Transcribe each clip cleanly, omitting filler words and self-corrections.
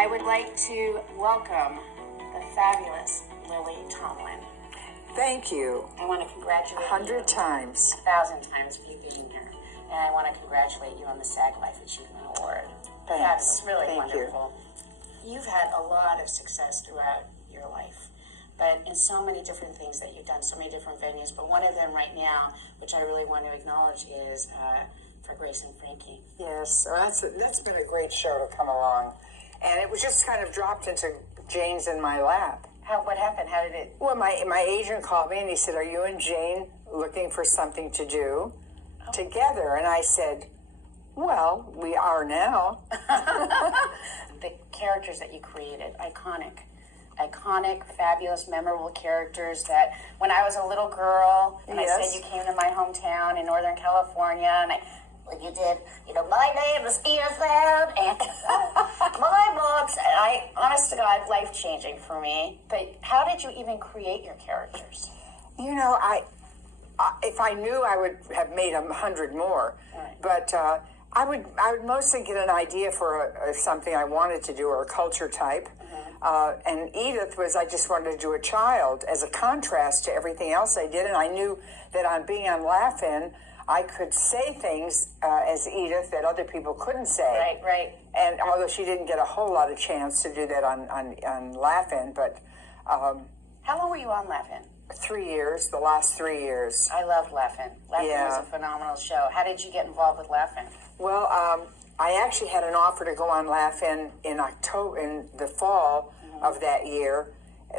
I would like to welcome the fabulous Lily Tomlin. Thank you. I want to congratulate 100 times. 1,000 times for you being here. And I want to congratulate you on the SAG Life Achievement Award. Thanks. That's really Thank wonderful. You've had a lot of success throughout your life, but in so many different things that you've done, so many different venues. But one of them right now, which I really want to acknowledge, is for Grace and Frankie. Yes, so that's been a great show to come along. And it was just kind of dropped into Jane's in my lap. What happened? How did it? Well, my agent called me and he said, "Are you and Jane looking for something to do together?" And I said, "Well, we are now." The characters that you created, iconic, fabulous, memorable characters that when I was a little girl and I said you came to my hometown in Northern California and you did, my name is Edith Van and my books, and honest to God, life-changing for me. But how did you even create your characters? If I knew, I would have made 100 more. Right. But I would mostly get an idea for something I wanted to do or a culture type. And Edith I just wanted to do a child as a contrast to everything else I did. And I knew that on being on Laugh-In, I could say things as Edith that other people couldn't say. Right. And although she didn't get a whole lot of chance to do that on Laugh-In, but... how long were you on Laugh-In? 3 years, the last 3 years. I loved Laugh-In. Laugh-In was a phenomenal show. How did you get involved with Laugh-In? Well, I actually had an offer to go on Laugh-In in October, in the fall of that year.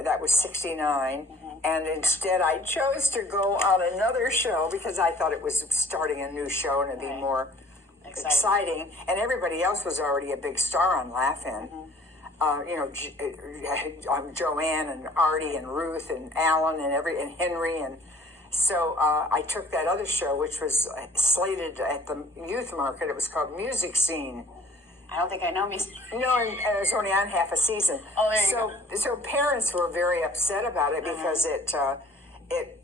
That was 69. And instead I chose to go on another show because I thought it was starting a new show and it'd be more exciting. And everybody else was already a big star on Laugh-In. Joanne and Artie and Ruth and Alan and Henry. And so I took that other show, which was slated at the youth market. It was called Music Scene. I don't think I know music. No, and it was only on half a season. Oh, there you go. So parents were very upset about it because it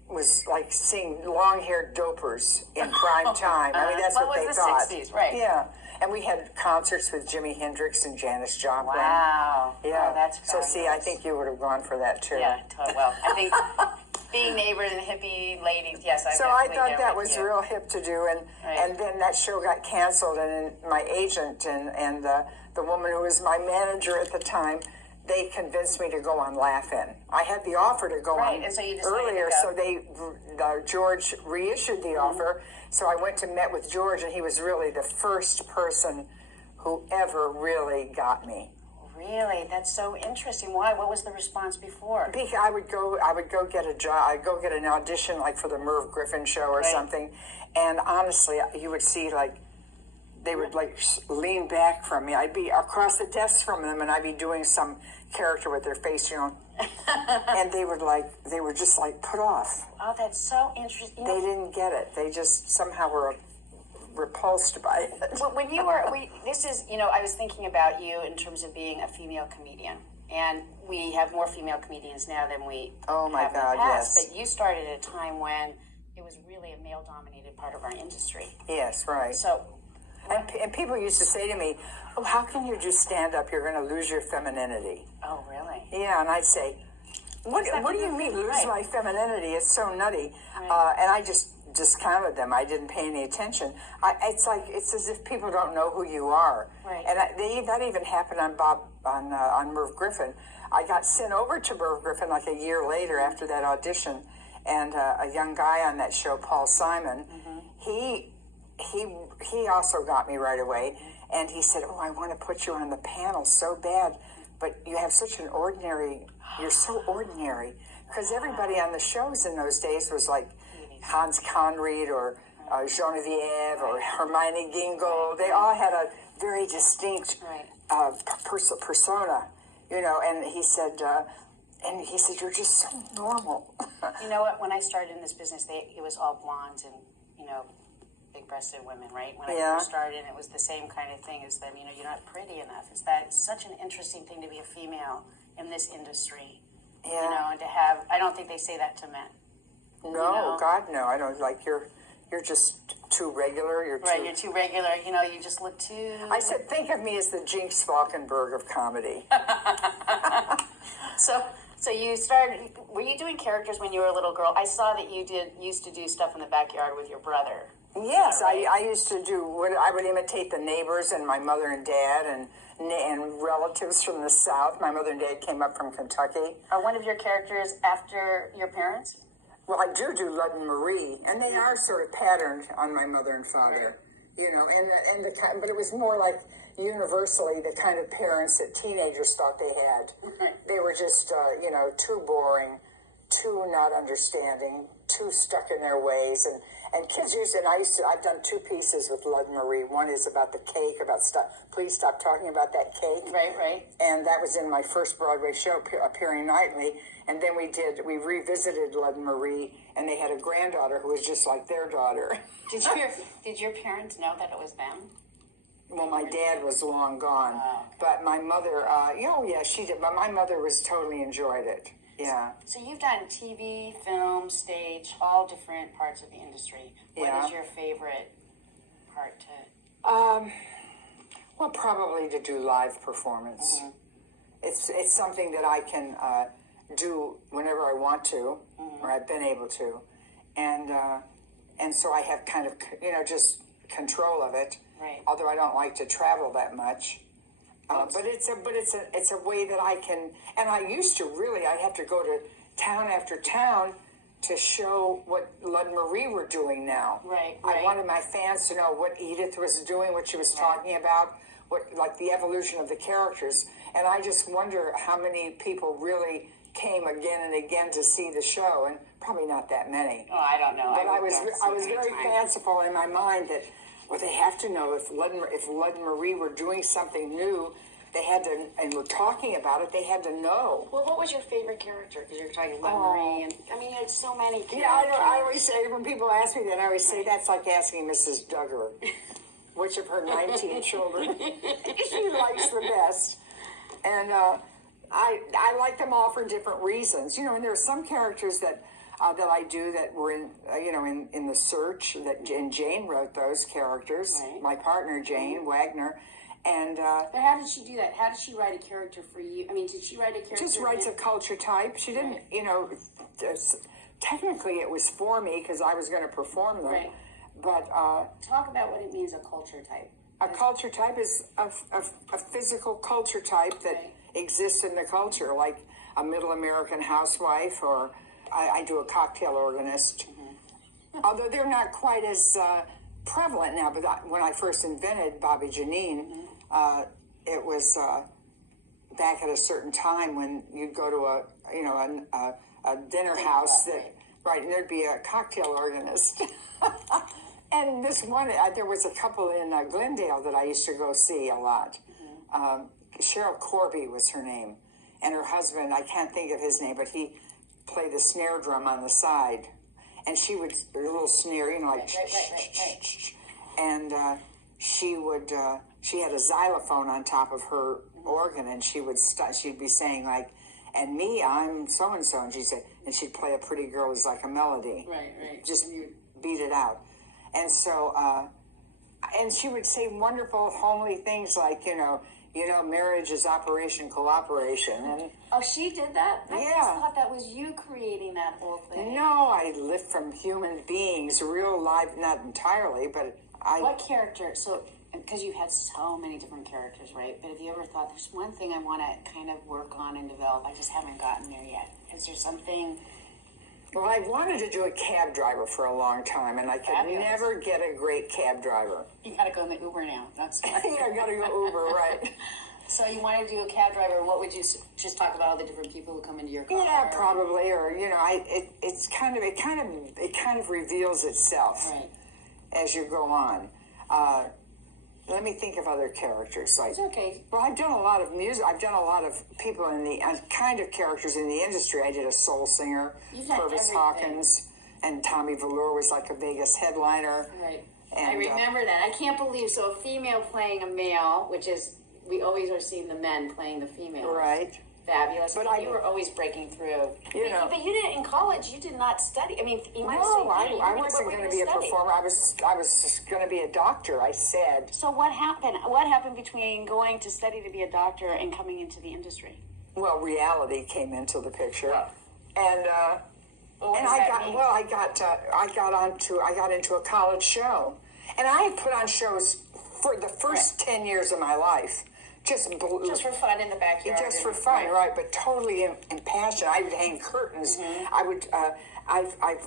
was like seeing long-haired dopers in prime time. I mean, that's what they thought. The 60s, right? Yeah, and we had concerts with Jimi Hendrix and Janis Joplin. Wow. Yeah. Oh, that's so. fabulous. See, I think you would have gone for that too. Yeah. Well, I think being neighbors and hippie ladies, yes. So I thought that was real hip to do, and then that show got canceled, and my agent and the woman who was my manager at the time, they convinced me to go on Laugh-In. I had the offer to go on and so you earlier, to so George reissued the offer. So I went and met with George, and he was really the first person who ever really got me. Really, that's so interesting. Why? What was the response before? Because I would go get a job. I'd go get an audition, like for the Merv Griffin show or something. And honestly, you would see they would lean back from me. I'd be across the desk from them, and I'd be doing some character with their face, and they were just put off. Oh, that's so interesting. They didn't get it. They just somehow were repulsed by it. When you were, I was thinking about you in terms of being a female comedian, and we have more female comedians now than we have in the past. Yes. But you started at a time when it was really a male-dominated part of our industry. Yes, right. So, and people used to say to me, "Oh, how can you do stand-up? You're going to lose your femininity." Oh, really? Yeah, and I'd say, What do you mean lose my femininity? It's so nutty. Right. And I just discounted them. I didn't pay any attention. It's as if people don't know who you are. Right. And that even happened on Merv Griffin. I got sent over to Merv Griffin a year later after that audition, and a young guy on that show, Paul Simon, he also got me right away, and he said, "Oh, I want to put you on the panel so bad, but you have such an you're so ordinary." Because everybody on the shows in those days was like Hans Conried or Genevieve or Hermione Gingold. They all had a very distinct persona, and he said, "You're just so normal." You know what? When I started in this business, it was all blondes and big-breasted women, right? When I first started, it was the same kind of thing as them. You're not pretty enough. It's such an interesting thing to be a female in this industry. Yeah. And to have, I don't think they say that to men. No, God, no. I don't you're just too regular. You're too regular. You know, you just look too. I said, think of me as the Jinx Falkenberg of comedy. So you started. Were you doing characters when you were a little girl? I saw that you used to do stuff in the backyard with your brother. Yes, Right. I used to do. I would imitate the neighbors and my mother and dad and relatives from the South. My mother and dad came up from Kentucky. Are one of your characters after your parents? Well, I do Lud and Marie, and they are sort of patterned on my mother and father, you know, but it was more like universally the kind of parents that teenagers thought they had. They were just, you know, too boring, too not understanding, too stuck in their ways, and kids I've done 2 pieces with Lud and Marie. One is about the cake, please stop talking about that cake. Right. And that was in my first Broadway show, appearing nightly. And then we revisited Lud and Marie, and they had a granddaughter who was just like their daughter. Did your parents know that it was them? Well, my dad was long gone, but my mother, yeah, she did. But my mother was totally enjoyed it. Yeah. So you've done TV, film, stage, all different parts of the industry. What is your favorite part to? Well, probably to do live performance. Mm-hmm. It's something that I can do whenever I want to, or I've been able to, and so I have kind of, you know, just control of it. Right. Although I don't like to travel that much. But it's a way that I can, and I used to really, I'd have to go to town after town to show what Lud and Marie were doing now. Right. I wanted my fans to know what Edith was doing, what she was talking about, like the evolution of the characters. And I just wonder how many people really came again and again to see the show, and probably not that many. Oh, I don't know. But I was very fanciful in my mind that, well, they have to know if Lud and Marie were doing something new, they had to, and were talking about it, they had to know. Well, what was your favorite character? Because you're talking Lud and Marie, and I mean, it's so many characters. Yeah, I always say, when people ask me that, I always say that's like asking Mrs. Duggar which of her 19 children she likes the best. And I like them all for different reasons. You know, and there are some characters that I do that were in The Search, and Jane wrote those characters, right. My partner, Jane Wagner. And but how did she do that? How did she write a character for you? I mean, did she write a character? Just writes a culture type. She didn't, you know, technically it was for me because I was going to perform them. Right. But talk about what it means, a culture type. A culture type is a physical culture type that exists in the culture, like a middle American housewife, or I do a cocktail organist. Mm-hmm. Although they're not quite as prevalent now, but when I first invented Bobby Janine, it was back at a certain time when you'd go to a dinner house and there'd be a cocktail organist. And this one, there was a couple in Glendale that I used to go see a lot. Mm-hmm. Cheryl Corby was her name, and her husband, I can't think of his name, but he played the snare drum on the side, and she would, a little snare, you know, like, right. And she had a xylophone on top of her organ, and she'd be saying like, and me, I'm so and so, and she'd say, and she'd play a pretty girl as like a melody, right, just beat it out, and so, and she would say wonderful homely things like, you know, marriage is Operation Cooperation, and oh, she did that. I yeah. just thought that was you creating that whole thing. No, I lift from human beings, real life, not entirely, but What character? So, because you've had so many different characters, right? But have you ever thought there's one thing I want to kind of work on and develop? I just haven't gotten there yet. Is there something? Well, I wanted to do a cab driver for a long time, and I could never get a great cab driver. You got to go in the Uber now. That's yeah, I got to go Uber, right? So you want to do a cab driver? What would you just talk about all the different people who come into your car? Yeah, probably, or it kind of reveals itself as you go on. Let me think of other characters. It's okay. Well, I've done a lot of music. I've done a lot of people in the kind of characters in the industry. I did a soul singer, Purvis Hawkins, and Tommy Velour was like a Vegas headliner. Right. And, I remember that. I can't believe a female playing a male, which is we always are seeing the men playing the females. Right. fabulous. But You were always breaking through. You know. But you didn't, in college, you did not study. I mean, you might say, No, yeah, I wasn't going to be a study? performer. I was just going to be a doctor, I said. So what happened? What happened between going to study to be a doctor and coming into the industry? Well, reality came into the picture. Oh. And What and does I that got mean? well. I got into a college show, and I had put on shows for the first 10 years of my life, just for fun in the backyard. just for fun, right? But totally in passion. I would hang curtains. I would.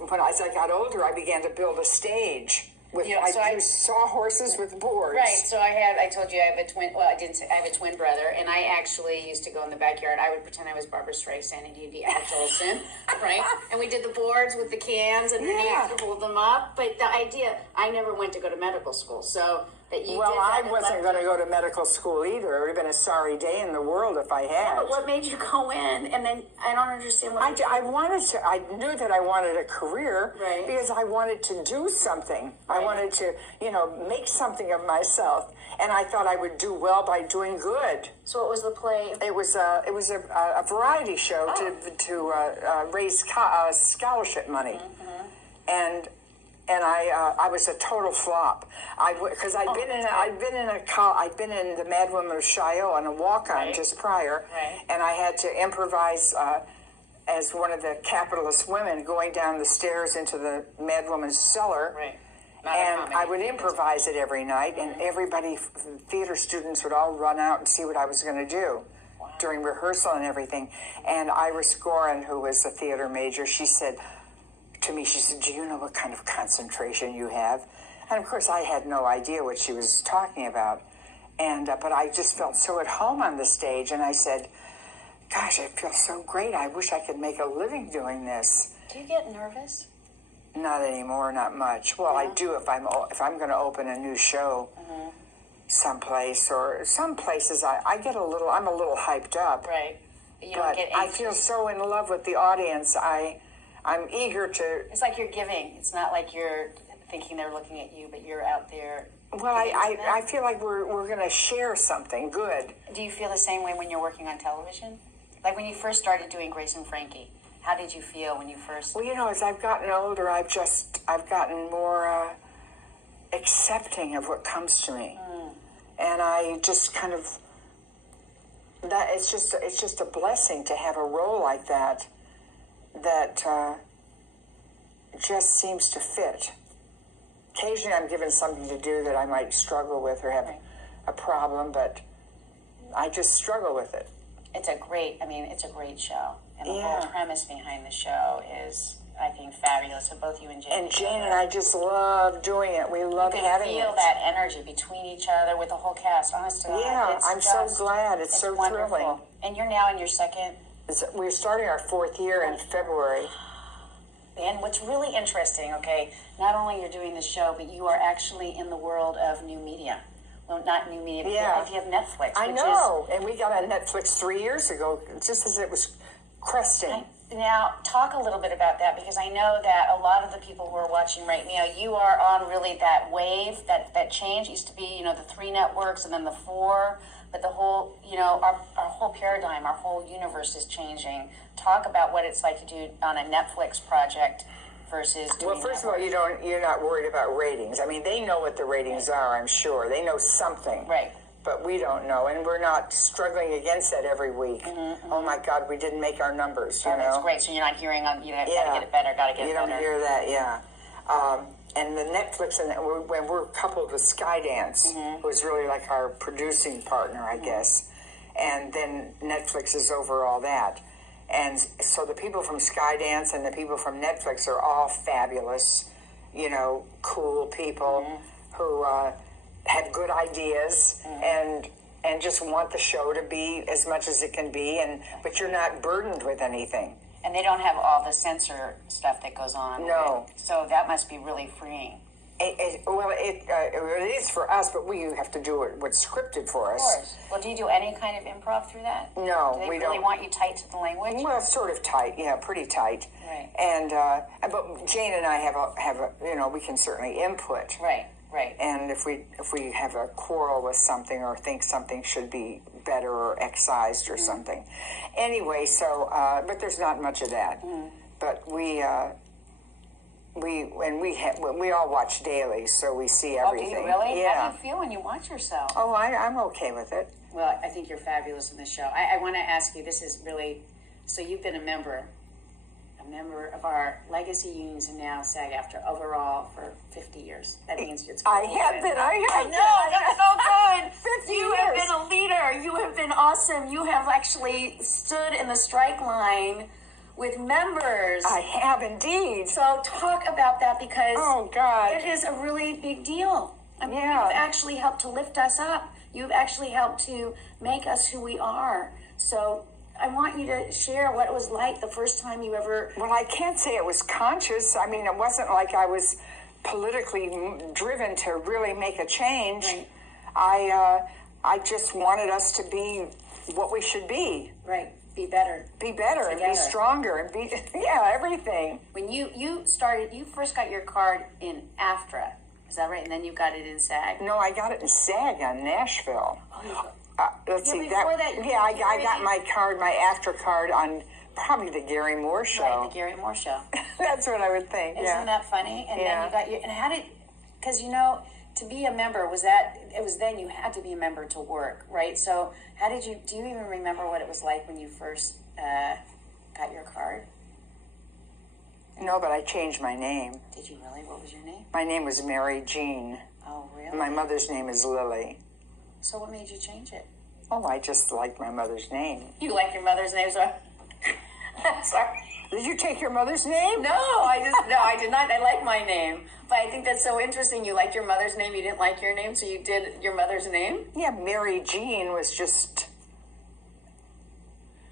When as I got older, I began to build a stage with. Yeah, so I I- saw horses with boards. Right, so I told you I have a twin, well, I didn't say, I have a twin brother, and I actually used to go in the backyard. I would pretend I was Barbara Streisand and he'd be Al Jolson, right? And we did the boards with the cans, and then you Yeah. have to hold them up. But the idea, I never went to go to medical school, so that you Well, did that. I wasn't going to go to medical school either. It would have been a sorry day in the world if I had. But what made you go in? And then, I don't understand what I wanted to. I knew that I wanted a career Right. because I wanted to do something. I wanted to, make something of myself, and I thought I would do well by doing good. So what was the play? It was a variety show to raise scholarship money, and I was a total flop. Because I'd been in the Mad Woman of Chaillot on a walk-on Right. just prior, Right. and I had to improvise as one of the capitalist women going down the stairs into the Mad Woman's cellar. Right. Not a And comedy. I would improvise it every night, and everybody, theater students, would all run out and see what I was going to do during rehearsal and everything. And Iris Gorin, who was a theater major, she said to me, do you know what kind of concentration you have? And of course, I had no idea what she was talking about. And but I just felt so at home on the stage, and I said, gosh, I feel so great. I wish I could make a living doing this. Do you get nervous? Not anymore, not much. Well, I do if I'm going to open a new show someplace, or some places I'm a little hyped up. Right. You But don't get I anxious. feel so in love with the audience. I'm eager to. It's like you're giving. It's not like you're thinking they're looking at you, but you're out there. Well, I feel like we're going to share something good. Do you feel the same way when you're working on television? Like when you first started doing Grace and Frankie, how did you feel when you first? Well, as I've gotten older, I've gotten more accepting of what comes to me, and I just kind of it's just a blessing to have a role like that just seems to fit. Occasionally, I'm given something to do that I might struggle with or have a problem, but I just struggle with it. It's a great show, and the Yeah. whole premise behind the show is, I think, fabulous. So both you and Jane. And Jane and I just love doing it. We love you having can feel it. that energy between each other with the whole cast. Honest to God, Yeah, it's I'm so glad. It's so wonderful. thrilling. And you're now in your second. We're starting our 4th year in February. And what's really interesting, okay, not only you're doing the show, but you are actually in the world of new media. Well, not new media, but Yeah. if you have Netflix. I which know, and we got on Netflix 3 years ago, just as it was cresting. Now, talk a little bit about that, because I know that a lot of the people who are watching right now, you are on really that wave, that change. It used to be, the 3 networks and then the 4, but the whole, our whole paradigm, our whole universe is changing. Talk about what it's like to do on a Netflix project versus doing Well, first of all, you're not worried about ratings. I mean, they know what the ratings are, I'm sure. They know something. Right. But we don't know, and we're not struggling against that every week. Oh my God, we didn't make our numbers, you know? That's great. So you're not hearing on, gotta Yeah. get it better, gotta get it You better. don't hear that, yeah. And the Netflix, when we're coupled with Skydance, who's really like our producing partner, I guess. And then Netflix is over all that. And so the people from Skydance and the people from Netflix are all fabulous, cool people who have good ideas and just want the show to be as much as it can be, but you're not burdened with anything. And they don't have all the censor stuff that goes on. No. So that must be really freeing. It is for us, but we have to do what's scripted for us. Of course. Well, do you do any kind of improv through that? No, Do they we really don't. want you tight to the language? Well, it's sort of tight, yeah, pretty tight. Right. And but Jane and I have a we can certainly input. Right. And if we have a quarrel with something or think something should be better or excised or something. Anyway, so but there's not much of that. But we all watch daily, so we see everything. Oh, do you really? Yeah. How do you feel when you watch yourself? Oh, I'm okay with it. Well, I think you're fabulous in this show. I want to ask you, this is really, so you've been a member of our legacy unions and now SAG-AFTRA overall for 50 years. That means it's I have been. I know, that's so good. 50 You have years. been a leader. You have been awesome. You have actually stood in the strike line with members. I have indeed. So talk about that because Oh, God. it is a really big deal. I mean, Yeah. you've actually helped to lift us up. You've actually helped to make us who we are. So I want you to share what it was like the first time you ever. Well, I can't say it was conscious. I mean, it wasn't like I was politically driven to really make a change. Right. I just wanted us to be what we should be. Right. Be better. Be better and be Together. stronger and be, yeah, everything. When you first got your card in AFTRA, is that right? And then you got it in SAG. No, I got it in SAG on Nashville. Let's Yeah, see. before that, you yeah, I carried got it? my card, my after card on probably the Gary Moore show. Right, the Gary Moore show. That's what I would think. Isn't yeah. that funny? And then Yeah. you got your, and how did, because to be a member, it was then you had to be a member to work, right? So how did do you even remember what it was like when you first got your card? No, but I changed my name. Did you really? What was your name? My name was Mary Jean. Oh, really? My mother's name is Lily. So what made you change it? Oh, I just like my mother's name. You like your mother's name, so sorry. Did you take your mother's name? No, I did not. I like my name, but I think that's so interesting. You liked your mother's name. You didn't like your name, so you did your mother's name. Yeah, Mary Jean was just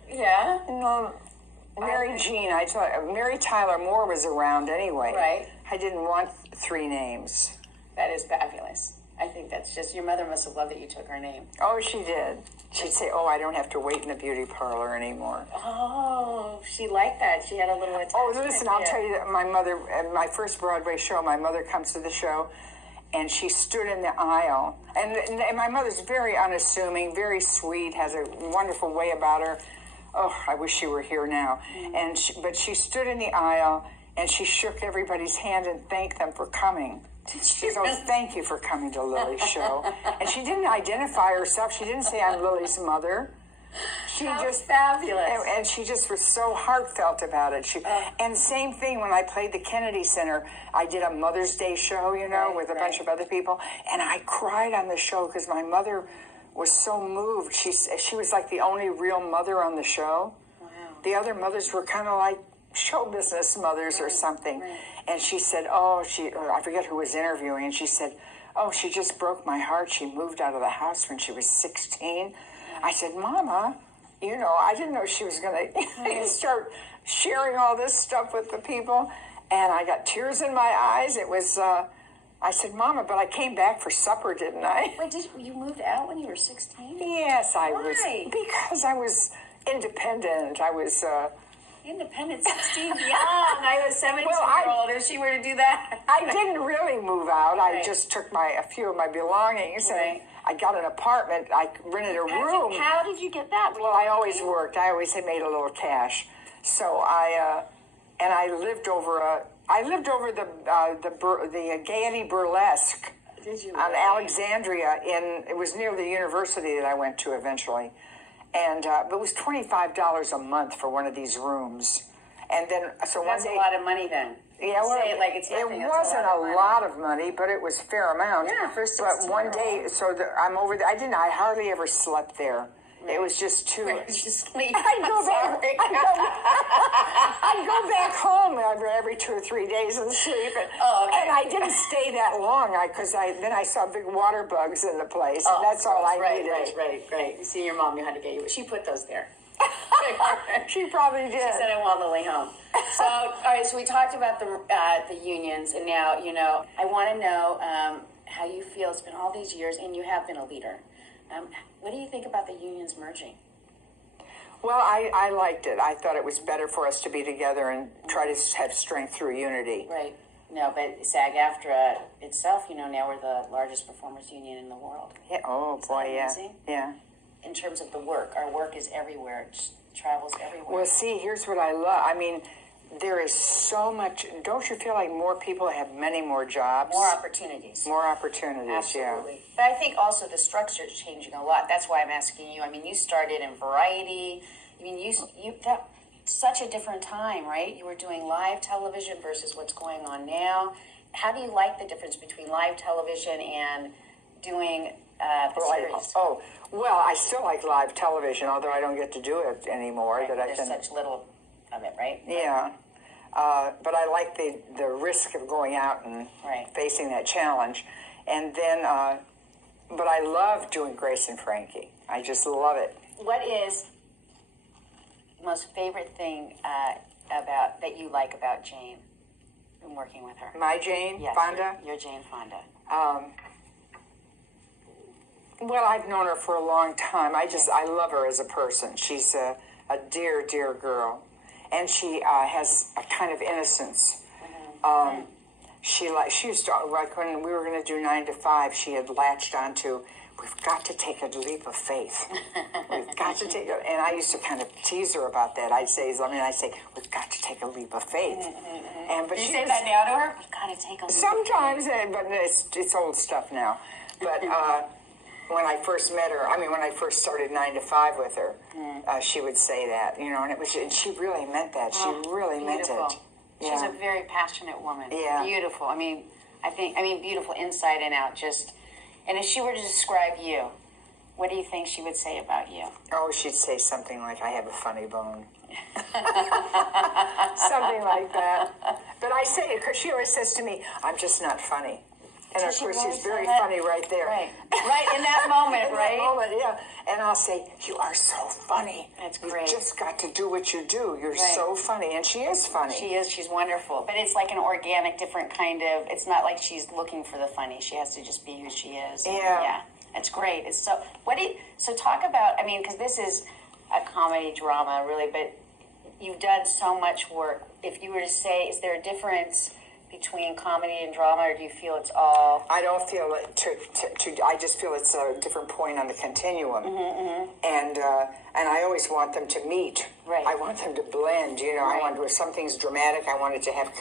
Yeah. Mary Jean. I thought Mary Tyler Moore was around anyway. Right. I didn't want three names. That is fabulous. I think that's just, your mother must have loved that you took her name. Oh, she did. She'd say, "Oh, I don't have to wait in the beauty parlor anymore." Oh, she liked that. She had a little attachment. Oh, listen, I'll there. tell you that my mother, at my first Broadway show, my mother comes to the show, and she stood in the aisle. And my mother's very unassuming, very sweet, has a wonderful way about her. Oh, I wish she were here now. But she stood in the aisle, and she shook everybody's hand and thanked them for coming. She goes, "Thank you for coming to Lily's show." And she didn't identify herself. She didn't say, "I'm Lily's mother." She How just fabulous. and she just was so heartfelt about it. And same thing when I played the Kennedy Center. I did a Mother's Day show, Right, with a bunch of other people, and I cried on the show because my mother was so moved. She was like the only real mother on the show. Wow. The other mothers were kind of like show business mothers or something. right. And she said, I forget who was interviewing, and she said, "Oh, she just broke my heart. She moved out of the house when she was 16. I said, "Mama, I didn't know she was going to start sharing all this stuff with the people." And I got tears in my eyes. It was, I said, "Mama, but I came back for supper, didn't I?" Wait, you moved out when you were 16? Yes, I Why? was. Because I was independent. I was, Independent, 16, young. I was 17-year-old. If she were to do that. I didn't really move out. I Right. just took a few of my belongings Right. and I got an apartment. I rented a room. How did you get that? Well, I always worked. I always had made a little cash. So I lived over the Gaiety Burlesque Did you on really? Alexandria. It was near the university that I went to eventually, and but it was $25 a month for one of these rooms. And then so That's one a day, lot of money then. yeah, well, Say it like it's it nothing. That's wasn't a lot of money. but it was a fair amount. Yeah, for a But one 16-year-old. day, I'm over there. I hardly ever slept there. It was just too. Where did you sleep? I'd go back. Sorry. I'd go back home every 2 or 3 days and sleep. Oh, okay. And I didn't stay that long because then I saw big water bugs in the place, and that's all I needed. Right. You see, your mom knew how to get you. She put those there. She probably did. She said, "I want Lily home." So, all right. So we talked about the unions, and now I want to know how you feel. It's been all these years, and you have been a leader. What do you think about the unions merging? Well, I liked it. I thought it was better for us to be together and try to have strength through unity. Right. No, but SAG-AFTRA itself, now we're the largest performers union in the world. Yeah. Oh boy, yeah, amazing? yeah. in terms of the work. Our work is everywhere. It just travels everywhere. Well, see, here's what I love. I mean, there is so much. Don't you feel like more people have many more jobs? More opportunities. More opportunities, Absolutely. yeah. But I think also the structure is changing a lot. That's why I'm asking you. I mean, you started in Variety. I mean, you that such a different time, right? You were doing live television versus what's going on now. How do you like the difference between live television and doing the series? Well, I still like live television, although I don't get to do it anymore. Right, that I there's can. such little of it, right? Yeah. But I like the risk of going out and Right. facing that challenge. And then, but I love doing Grace and Frankie. I just love it. What is the most favorite thing about that you like about Jane and working with her? My Jane Yes, Fonda? your Jane Fonda. Well, I've known her for a long time. I love her as a person. She's a dear, dear girl. And she has a kind of innocence. She used to, like when we were going to do 9 to 5, she had latched onto, we've got to take a leap of faith. We've got to take it. And I used to kind of tease her about that. I'd say, we've got to take a leap of faith. But You she say that now to her? We've got to take a look. sometimes, but it's old stuff now. But when I first met her, when I first started 9 to 5 with her, she would say that, and she really meant that. She really meant it. She's Yeah. a very passionate woman. Yeah. Beautiful. I mean, beautiful inside and out. And if she were to describe you, what do you think she would say about you? Oh, she'd say something like, I have a funny bone. Something like that. But I say it because she always says to me, I'm just not funny. And of Does she course, really she's say very that? funny right there. Right. Right, in that moment, In right? that moment, yeah. And I'll say, you are so funny. That's great. You've just got to do what you do. You're Right. so funny. And she is funny. She is. She's wonderful. But it's like an organic, different kind of. It's not like she's looking for the funny. She has to just be who she is. Yeah. Yeah. It's great. It's so. So talk about. Because this is a comedy drama, really. But you've done so much work. If you were to say, is there a difference between comedy and drama, or do you feel it's all? I don't feel it. I just feel it's a different point on the continuum, and I always want them to meet. Right. I want them to blend. I want if something's dramatic, I want it to have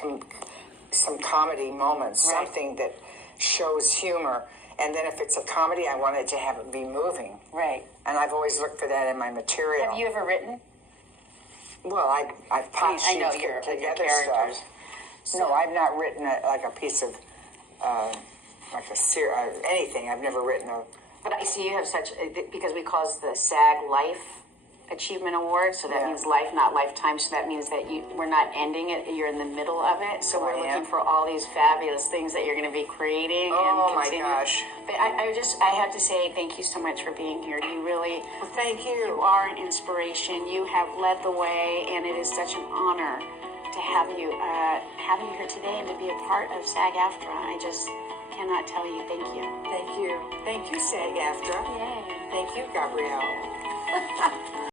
some comedy moments, Right. something that shows humor, and then if it's a comedy, I want it to have it be moving. Right. And I've always looked for that in my material. Have you ever written? Well, I've popped I know sheets your together characters. stuff. No, I've not written a piece of anything. I've never written a. But I see you have such, because we call it the SAG Life Achievement Award, so that Yeah. means life, not lifetime, so that means that we're not ending it, you're in the middle of it, so we're I looking am. for all these fabulous things that you're going to be creating Oh, and my continue. gosh. But I have to say thank you so much for being here. You really, Well, thank you you. are an inspiration. You have led the way, and it is such an honor to have you here today and to be a part of SAG-AFTRA. I just cannot tell you thank you. Thank you. Thank you, SAG-AFTRA. Yay. Thank you, Gabrielle.